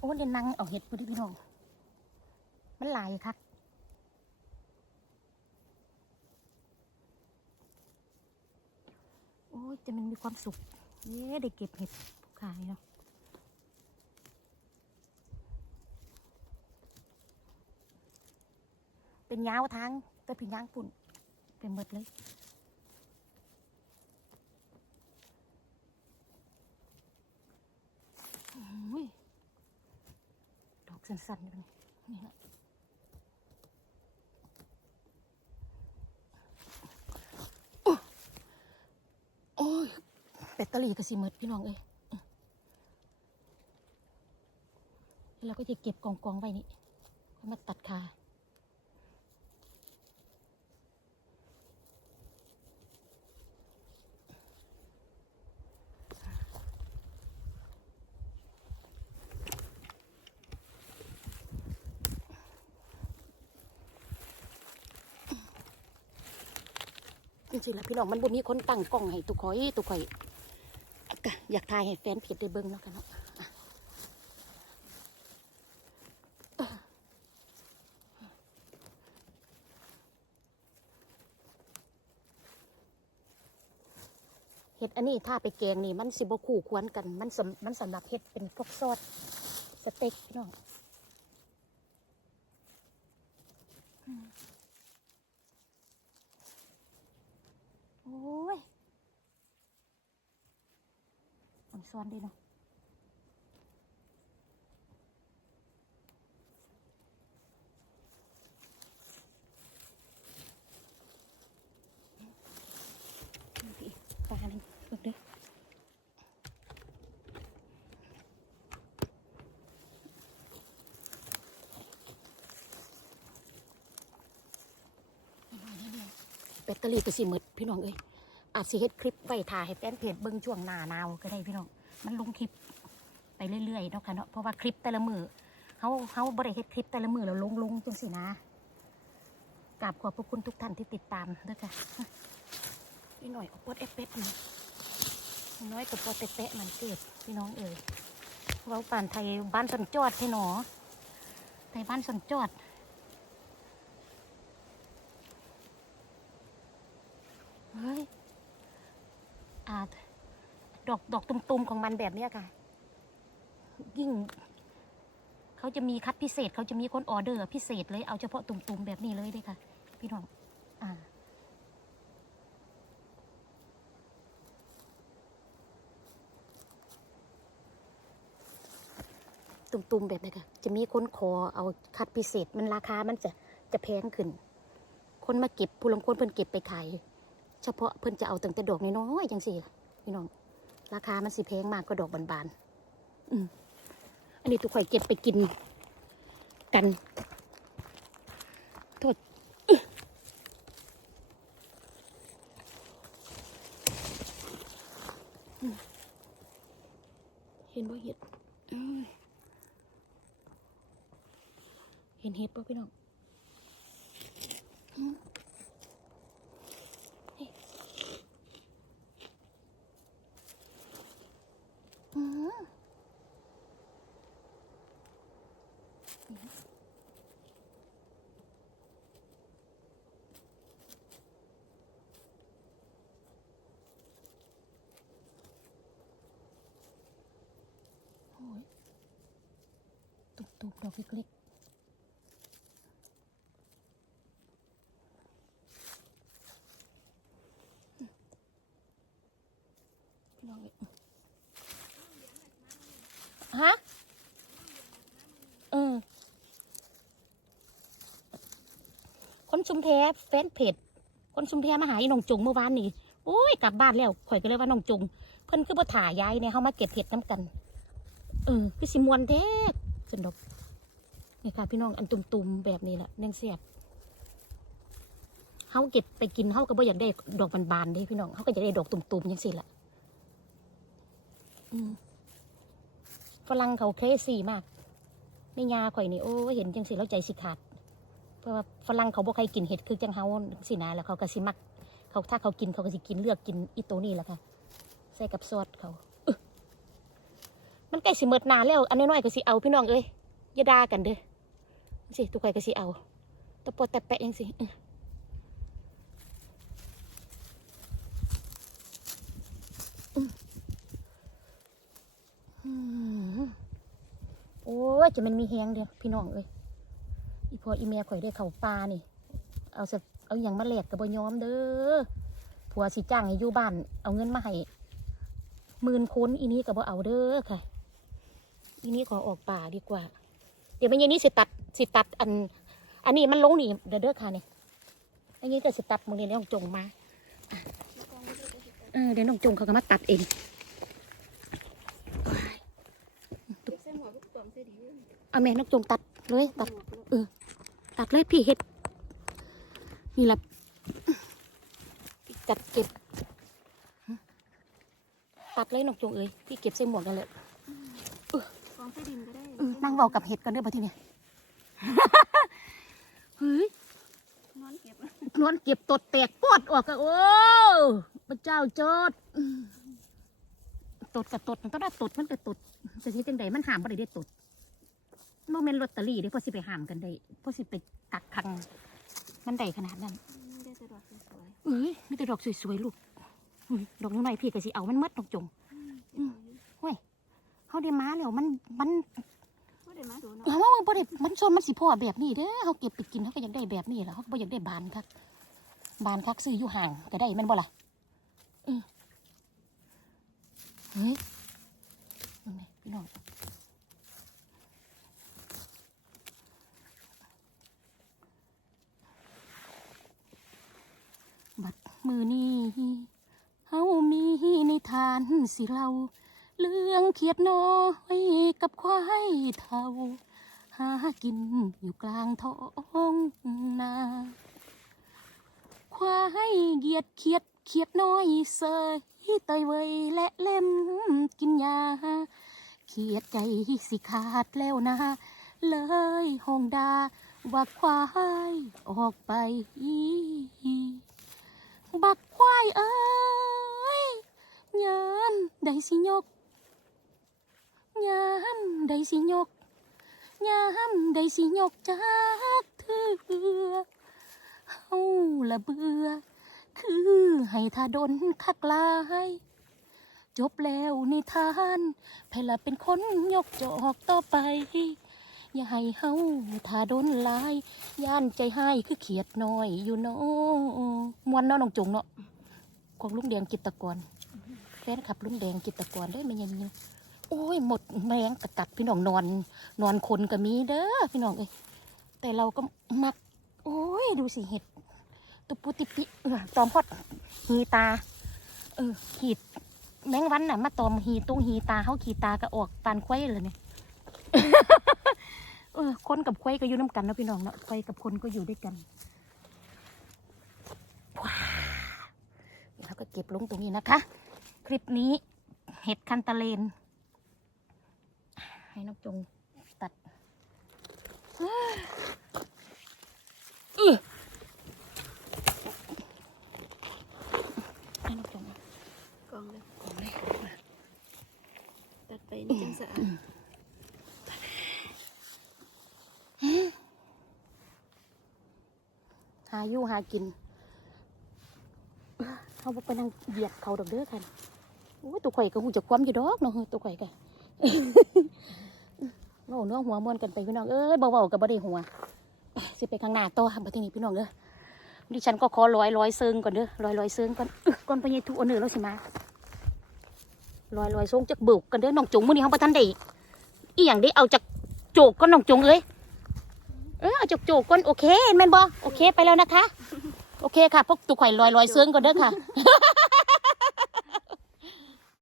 โอ้เดี๋ยวนั่งเอาเห็ดพอดีพี่น้อง มันหลายคักโอ้ยจะมันมีความสุขเย้ได้เก็บเห็ดผู้ขายเนาะเป็นยาวทางแต่พี่ย่างปุ่นเป็นหมดเลย กสั้นๆอยู่นี่นี่นะโอ้ยแบตเตอรี่ก็สิหมดพี่น้องเอ้ยแล้วเราก็จะเก็บกองกองๆไว้นี่มาตัดคา จริงๆแล้วพี่น้องมันบ่มีคนตั้งกล้องให้ตุกข่อยตุกข่อยอยากถ่ายให้แฟนเพจได้เบิ่งเนาะกันเนาะเห็ดอันนี้ถ้าไปแกงนี่มันสิบคู่ควรกัน มันมันสำหรับเห็ดเป็นพวกซอสสเต็กพี่น้องอืมโอ้ย อ่อนซ้อนดีเนาะปลาหนึ่งเบิกเด้อแบตเตอรี่ก็สิหมดพี่น้องเอ้ย อาจสิเฮ็ดคลิปไว้ถ่ายให้แฟนเพจเบิ่งช่วงหน้าหนาวก็ได้พี่น้องมันลงคลิปไปเรื่อยๆเนาะค่ะเนาะเพราะว่าคลิปแต่ละมือเขาเขาบ่ได้เฮ็ดคลิปแต่ละมือแล้วลงลงจังสินะกราบขอบพระคุณทุกท่านที่ติดตามด้วยค่ะนี่หน่อยเอาปดเอฟเฟกต์หน่อยน้อยกับปอเตะมันเกิดพี่น้องเอ่ยเว้าป่านไทยบ้านสนจอดที่หนอไทยบ้านสนจอดเฮ้ย ดอกดอกตุ่มๆของมันแบบนี้ค่ะ ยิ่งเขาจะมีคัดพิเศษ เขาจะมีคนออเดอร์พิเศษเลยเอาเฉพาะตุ่มๆแบบนี้เลยเลยค่ะ พี่น้องอ่าตุ่มๆแบบนี้ค่ะ จะมีคนขอเอาคัดพิเศษ มันราคามันจะจะแพงขึ้น คนมาเก็บผู้ลงคนเพิ่นเก็บไปขาย เฉพาะเพิ่นจะเอาตั้งแต่ดอกน้อยๆจังสี่พี่น้อง ราคามันสิแพงมากกว่าดอกบานๆอืมอันนี้ทุกข่อยเก็บไปกินกัน โทษอื้ออืมเห็นบ่เห็ดเห็นเห็ดป่ะพี่น้องอืม อืมโอ้ย ตุบๆดอกเล็กๆพี่น้องเอ้ยฮะ เออ คน ชุมแพแฟนเพจคนชุมแพมาหาอีน้องจงเมื่อวานนี่โอ้ยกลับบ้านแล้วข่อยก็เลยว่าน้องจงเพิ่นคือบ่ถ่ายายเนี่ยเขามาเก็บเห็ดน้ำกัน เออพี่สิมวนแท้สนดอกนี่ค่ะพี่น้องอันตุ่มๆแบบนี้แหละเนื่งเสียบเขาเก็บไปกินเขาก็บ่อยากได้ดอกบานๆเด้พี่น้องเขาก็อยากได้ดอกตุ่มๆยังสิล่ะอืมฝรั่งเขาเครซี่มากในยาข่อยนี่โอ้เห็นจังสิแล้วใจสิขาด เพราะว่าฝรั่งเขาบ่ใครกินเห็ดคือจังเฮาสินะแล้วเขาก็สิมัก เขาถ้าเขากินเขาก็สิกินเลือกกินอีตัวนี้แหละค่ะใส่กับซอสเขาอึมันใกล้สิเมิดนานแล้ว อันน้อยๆก็สิเอาพี่น้องเอ้ยอย่าด่ากันเด้อสิทุกคนก็สิเอาตะปดตะแปะยังสิโอ้ยจะมันมีแฮงเดียวพี่น้องเอ้ย อีพออีเมียข่อยได้เขาป่านี่ เอาเสเอาอย่างมาแลกกับบยอมเด้อผัวสิจ้างให้อยู่บ้าน เอาเงินมาให้หมื่นคนอีนี้ก็บ่เอาเด้อค่ะ อีนี้ขอออกป่าดีกว่า เดี๋ยวมันยังนี้สิตัดสิตัดอัน อันนี้มันลงนี่เด้อเด้อค่ะเนี่ยอันนี้ก็สิตัดมึงเนี่ยน้องจงมาเออเดี๋ยวน้องจงเขาก็มาตัดเองเก็บเส้นหัวพวกตัวมันเสียดีเอาแม่น้องจงตัดเลยตัดเออ ตัดเลยพี่เฮ็ด นี่แหละจัดเก็บ ตัดเลยน้องจงเอ้ยพี่เก็บใส่หมวกกันเลยกองใต้ดินก็ได้อืมนั่งเบากับเห็ดกันเด้อบ่ทีเนี่ยเฮ้ยนอนเก็บนวลเก็บตดแตกปอดออกก็โอ้พระเจ้าจอดอืมตดกับตดมันต้องได้ตดมันก็ตดจะที่จังใดมันห้ามบ่ได้ได้ตด โมเมนลอตเตอรี่เด้พอสิไปห้ามกันได้พอสิไปกักคังมันได้ขนาดนั้นได้แต่ดอกสวยเอ้ยมีแต่ดอกสวยๆลูกอุ้ยดอกน้อยๆพี่ก็สิเอามันหมัดดอกจงๆเขาได้มาแล้วมันมันก็ได้มาดูเนาะเออว่ามันบ่ได้มันชนมันสิพ่อแบบนี้เด้อเขาเก็บไปกินเขาก็อยากได้แบบนี้แหละเขาก็บ่อยากได้บานคักบานคักซื้ออยู่ห่างก็ได้แมันบ่ล่ะอือเฮ้ยนั่นไงพี่น้องบัด มือนี้เฮามีในทานสิเราเรื่องเขียดน้อยกับควายเท่า หากินอยู่กลางท้องนาควายเหยียดเขียดเขียดน้อยเสยเตยเวยและเล่มกินยาเขียดใจสิขาดแล้วนะ เลยหงดาว่าควายออกไป บักควายเอ้ยยามได้สิยกยามได้สิยกยามได้สิยกจากเธอเฮาละเบื่อ คือให้ทาดนคักลายจบแล้วนิทานไผละเป็นคนยกจอกต่อไป อย่าให้เฮาทาโดนลาย ย่านใจให้คือเขียดน้อยอยู่เนาะมวนเนาะน้องจุงเนาะของลุงแดงกิตตกรแฟนขับลุงแดงกิตตกรได้ไหมยังนี่โอ้ยหมดแมงกระกัดพี่น้องนอน นอนคนก็มีเด้อพี่น้องเอ้ยแต่เราก็มัก โอ้ยดูสิเห็ดตุปุติปิเออตอมพอดหีตา เออขีดแมงวันน่ะ มาตอมหีตรงหีตาเขาขีตาก็ออกปานควายเลยเนี่ย ออคนกับควายก็อยู่น้ำกันนะพี่น้องเนาะควายกับคนก็อยู่ด้วยกันว้าวเขาก็เก็บลงตรงนี้นะคะ คลิปนี้เห็ดคันตะเลน ให้น้องจงตัดอื้อให้น้องจง กองเลย ของเลย ตัดไปนี่จังสะอาด หาอยู่หากินเขาบอกไปนั่งเหยียดเขาดอกเด้อค่ะโอ้ยตัวข่อยก็หูจะความอยู่ดอกเนาะตัวข่อยก็โอ้เนื้อหัวมวนกันไปพี่น้องเอ้ยเบาๆกับบ่ได้หัวสิไปข้างหน้าต่อค่ะบัดนี้พี่น้องเด้อดิฉันก็ขอร้อยร้อยเซิงก่อนเด้อร้อยร้อยเซิงก่อนก่อนไปยัยทุกอันเด้อแล้วสิมาร้อยร้อยทรงจักบุกกันเด้อน้องจงมื้อนี้เฮาบ่ทันได้อีหยังได้เอาจากโจกก่อนน้องจุงเอ้ย เออจกจกก้นโอเคแม่นบอโอเคไปแล้วนะคะ โอเคค่ะพวกตุกข่อยลอยลอยเซิงก่อนเด้อค่ะ